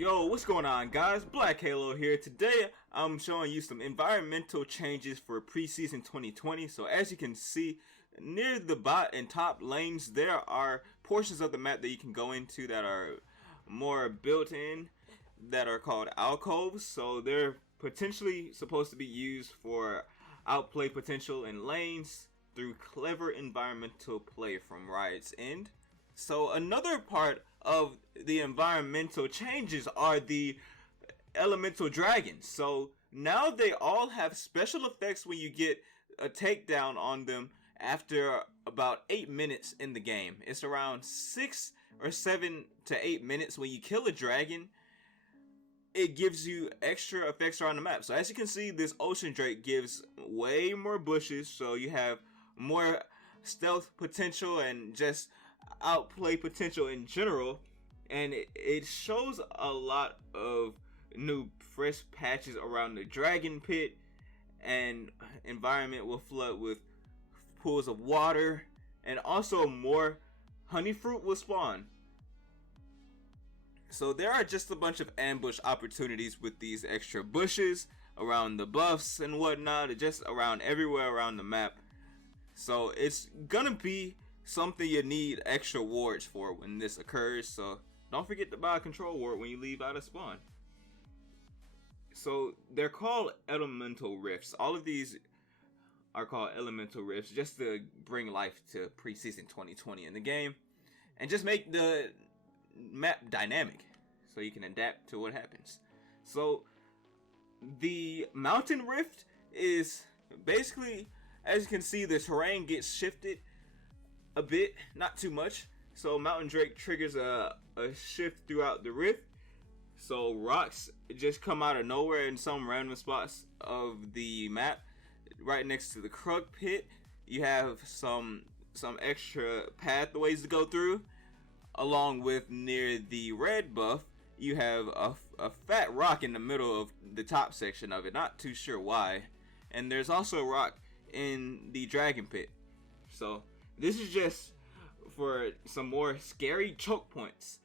Yo, what's going on, guys? xBlackHalo here. Today, I'm showing you some environmental changes for Preseason 2020. So as you can see, near the bot and top lanes, there are portions of the map that you can go into that are more built in, that are called alcoves. So they're potentially supposed to be used for outplay potential in lanes through clever environmental play from Riot's end. So another part of the environmental changes are the elemental dragons. So now they all have special effects when you get a takedown on them after about 8 minutes in the game. It's around 6 or 7 to 8 minutes when you kill a dragon. It gives you extra effects around the map. So as you can see, this ocean drake gives way more bushes, so you have more stealth potential and just outplay potential in general. And it shows a lot of new fresh patches around the dragon pit, and environment will flood with pools of water, and also more honey fruit will spawn. So there are just a bunch of ambush opportunities with these extra bushes around the buffs and whatnot, just around everywhere around the map. So it's gonna be something you need extra wards for when this occurs. So don't forget to buy a control ward when you leave out of spawn. So they're called elemental rifts. All of these are called elemental rifts just to bring life to Preseason 2020 in the game and just make the map dynamic so you can adapt to what happens. So the mountain rift is basically, as you can see, the terrain gets shifted a bit, not too much. So mountain drake triggers a shift throughout the rift. So rocks just come out of nowhere in some random spots of the map. Right next to the Krug pit, you have some extra pathways to go through. Along with near the red buff, you have a fat rock in the middle of the top section of it. Not too sure why. And there's also a rock in the dragon pit. So this is just for some more scary choke points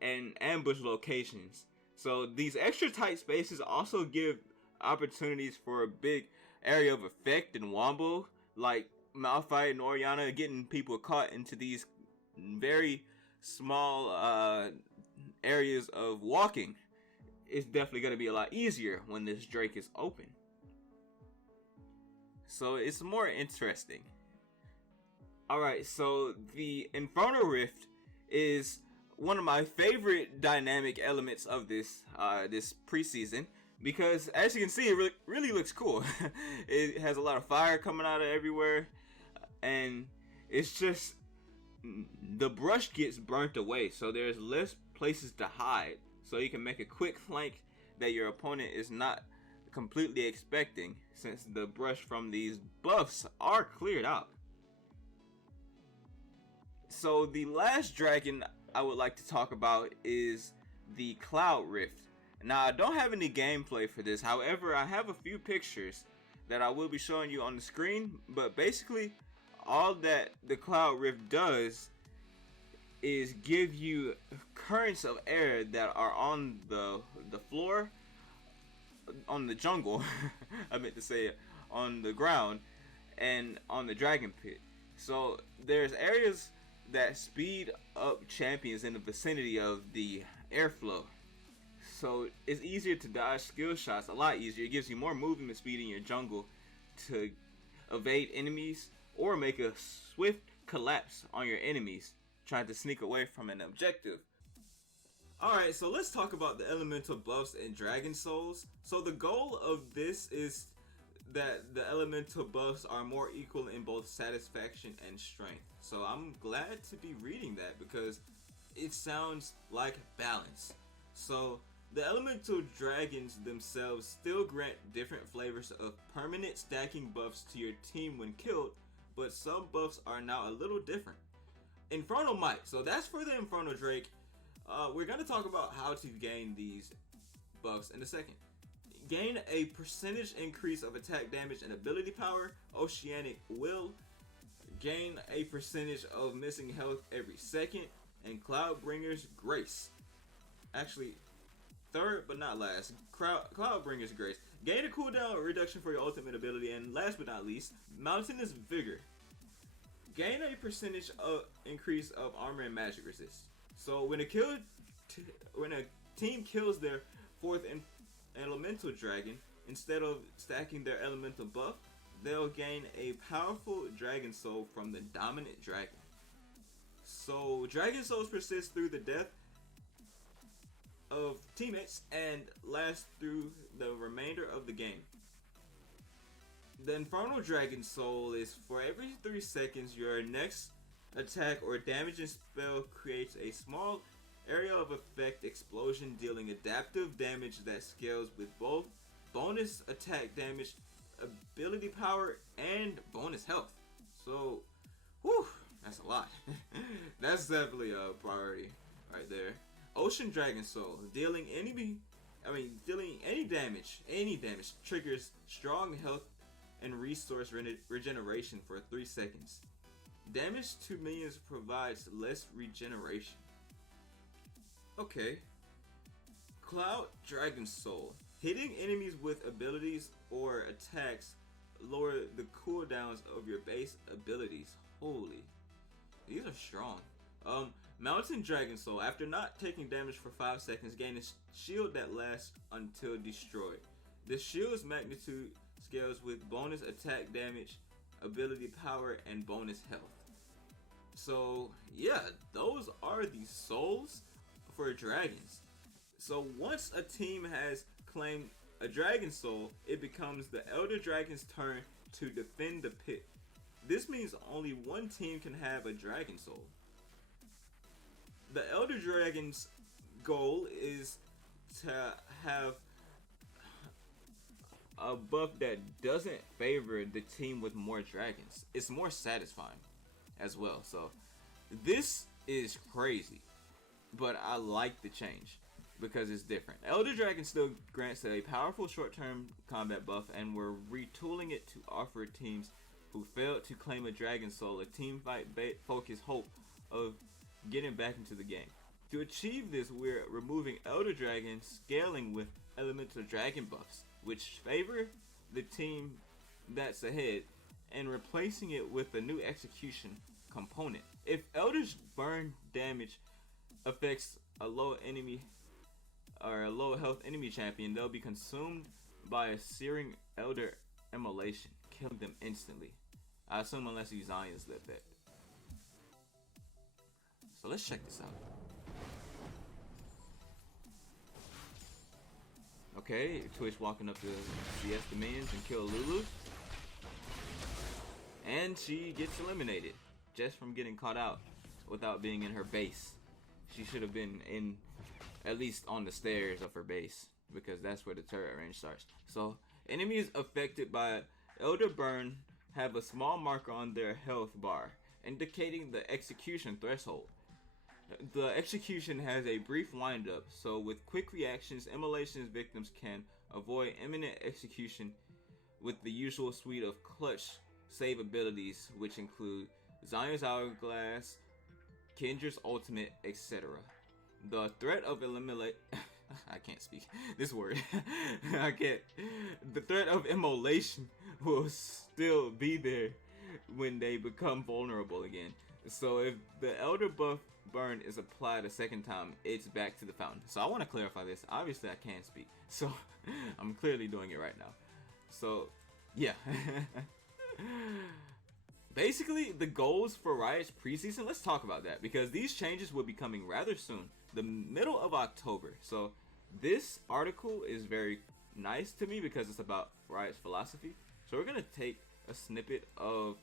and ambush locations. So these extra tight spaces also give opportunities for a big area of effect and wombo, like Malphite and Orianna getting people caught into these very small areas of walking. It's definitely going to be a lot easier when this drake is open. So it's more interesting. Alright, so the Inferno Rift is one of my favorite dynamic elements of this preseason, because as you can see, it really looks cool. It has a lot of fire coming out of everywhere, and it's just, the brush gets burnt away, so there's less places to hide, so you can make a quick flank that your opponent is not completely expecting, since the brush from these buffs are cleared out. So the last dragon I would like to talk about is the Cloud Rift. Now, I don't have any gameplay for this, however I have a few pictures that I will be showing you on the screen. But basically all that the Cloud Rift does is give you currents of air that are on the floor, on the jungle, I meant to say on the ground, and on the dragon pit. So there's areas that speed up champions in the vicinity of the airflow. So it's easier to dodge skill shots, a lot easier. It gives you more movement speed in your jungle to evade enemies or make a swift collapse on your enemies trying to sneak away from an objective. Alright, so let's talk about the elemental buffs and dragon souls. So the goal of this is that the elemental buffs are more equal in both satisfaction and strength. So I'm glad to be reading that because it sounds like balance. So the elemental dragons themselves still grant different flavors of permanent stacking buffs to your team when killed, but some buffs are now a little different. Inferno Might, so that's for the Inferno Drake. We're going to talk about how to gain these buffs in a second. Gain a percentage increase of attack damage and ability power. Oceanic Will. Gain a percentage of missing health every second. And Cloudbringer's Grace. Actually, third but not last, Cloudbringer's Grace. Gain a cooldown reduction for your ultimate ability, and last but not least, Mountainous Vigor. Gain a percentage of increase of armor and magic resist. So when a team kills their fourth elemental dragon, instead of stacking their elemental buff, they'll gain a powerful dragon soul from the dominant dragon. So dragon souls persist through the death of teammates and last through the remainder of the game. The Inferno Dragon Soul is for every 3 seconds your next attack or damaging spell creates a small area of effect explosion, dealing adaptive damage that scales with both bonus attack damage, ability power, and bonus health. So, whew, that's a lot. That's definitely a priority right there. Ocean Dragon Soul, dealing any damage triggers strong health and resource regeneration for 3 seconds. Damage to minions provides less regeneration. Okay. Cloud Dragon Soul. Hitting enemies with abilities or attacks lower the cooldowns of your base abilities. Holy. These are strong. Mountain Dragon Soul. After not taking damage for 5 seconds, gain a shield that lasts until destroyed. The shield's magnitude scales with bonus attack damage, ability power, and bonus health. So yeah, those are the souls for dragons. So once a team has claimed a dragon soul, it becomes the Elder Dragon's turn to defend the pit. This means only one team can have a dragon soul. The Elder Dragon's goal is to have a buff that doesn't favor the team with more dragons. It's more satisfying as well. So this is crazy, but I like the change because it's different. Elder Dragon still grants a powerful short-term combat buff, and we're retooling it to offer teams who failed to claim a dragon soul a team fight focused hope of getting back into the game. To achieve this, we're removing Elder Dragon scaling with elemental dragon buffs, which favor the team that's ahead, and replacing it with a new execution component. If Elder's burn damage affects a low enemy or a low health enemy champion, they'll be consumed by a searing Elder immolation, killing them instantly. I assume unless you Zions live that. So let's check this out. Okay, Twitch walking up to CS the minions and kill Lulu. And she gets eliminated just from getting caught out without being in her base. She should have been in, at least on the stairs of her base, because that's where the turret range starts. So enemies affected by Elder Burn have a small marker on their health bar indicating the execution threshold. The execution has a brief windup, so with quick reactions, immolation's victims can avoid imminent execution with the usual suite of clutch save abilities, which include Zion's Hourglass, Kendra's Ultimate, etc. The threat of I can't speak this word. I can't. The threat of immolation will still be there when they become vulnerable again. So if the Elder buff burn is applied a second time, it's back to the fountain. So I want to clarify this. Obviously I can't speak, so I'm clearly doing it right now. So yeah. Basically, the goals for Riot's preseason, let's talk about that, because these changes will be coming rather soon, the middle of October. So this article is very nice to me because it's about Riot's philosophy. So we're going to take a snippet of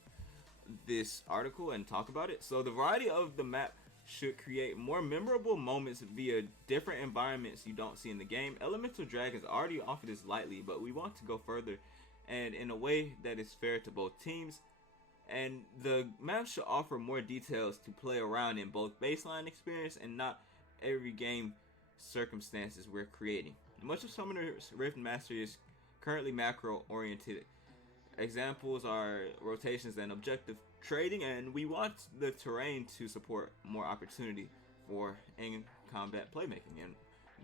this article and talk about it. So the variety of the map should create more memorable moments via different environments you don't see in the game. Elemental Dragons already offer this lightly, but we want to go further and in a way that is fair to both teams. And the map should offer more details to play around in both baseline experience and not every game circumstances we're creating. Much of Summoner's Rift Mastery is currently macro oriented. Examples are rotations and objective trading, and we want the terrain to support more opportunity for in-combat playmaking. And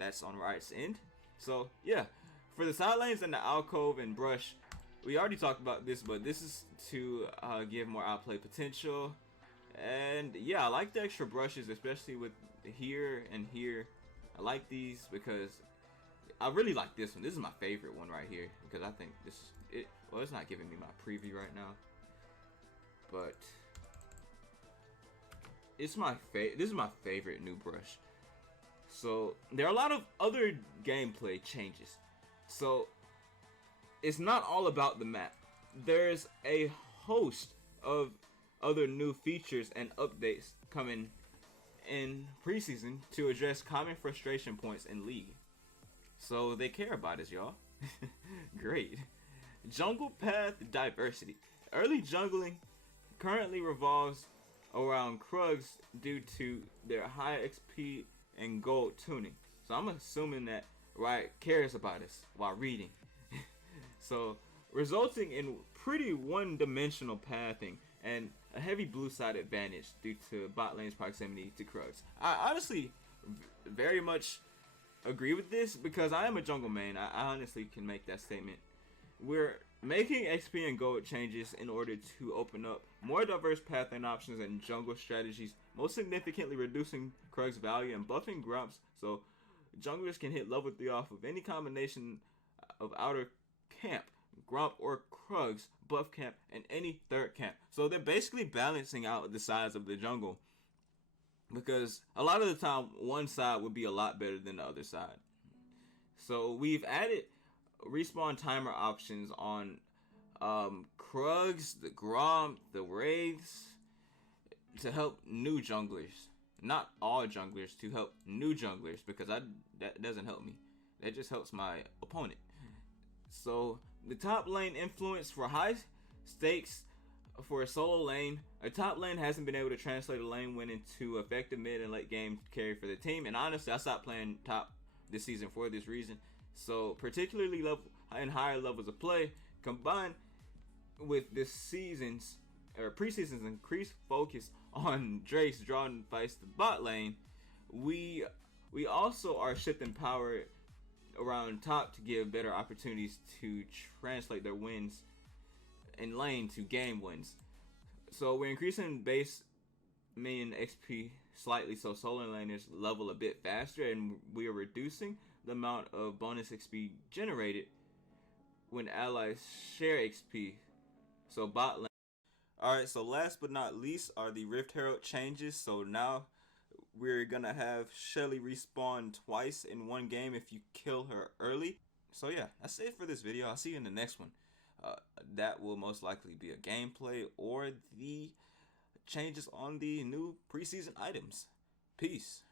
That's on right's end. So yeah, for the side lanes and the alcove and brush, we already talked about this, but this is to give more outplay potential. And yeah, I like the extra brushes, especially with here and here. I like these because I really like this one. This is my favorite one right here because I think this is it. Well, it's not giving me my preview right now, but it's my this is my favorite new brush. So there are a lot of other gameplay changes. So it's not all about the map. There's a host of other new features and updates coming in preseason to address common frustration points in League. So they care about us, y'all. Great. Jungle path diversity. Early jungling currently revolves around Krugs due to their high XP and gold tuning. So I'm assuming that Riot cares about us while reading. So resulting in pretty one-dimensional pathing and a heavy blue side advantage due to bot lane's proximity to Krugs. I honestly very much agree with this because I am a jungle main. I honestly can make that statement. We're making XP and gold changes in order to open up more diverse pathing options and jungle strategies, most significantly reducing Krug's value and buffing Grumps so junglers can hit level 3 off of any combination of outer camp, Grump or Krugs, buff camp, and any third camp. So they're basically balancing out the size of the jungle because a lot of the time one side would be a lot better than the other side. So we've added respawn timer options on Krugs, the Gromp, the Wraiths to help new junglers. Not all junglers, to help new junglers because that doesn't help me. That just helps my opponent. So the top lane influence for high stakes for a solo lane. A top lane hasn't been able to translate a lane win into effective mid and late game carry for the team. And honestly, I stopped playing top this season for this reason. So particularly in higher levels of play, combined with this season's or preseason's increased focus on Drake's drawing fights to bot lane, we also are shifting power around top to give better opportunities to translate their wins in lane to game wins. So we're increasing base minion XP slightly so solo laners level a bit faster, and we are reducing the amount of bonus XP generated when allies share XP. So bot lane. Alright, so last but not least are the Rift Herald changes. So now we're gonna have Shelly respawn twice in one game if you kill her early. So yeah, that's it for this video. I'll see you in the next one. That will most likely be a gameplay or the changes on the new preseason items. Peace.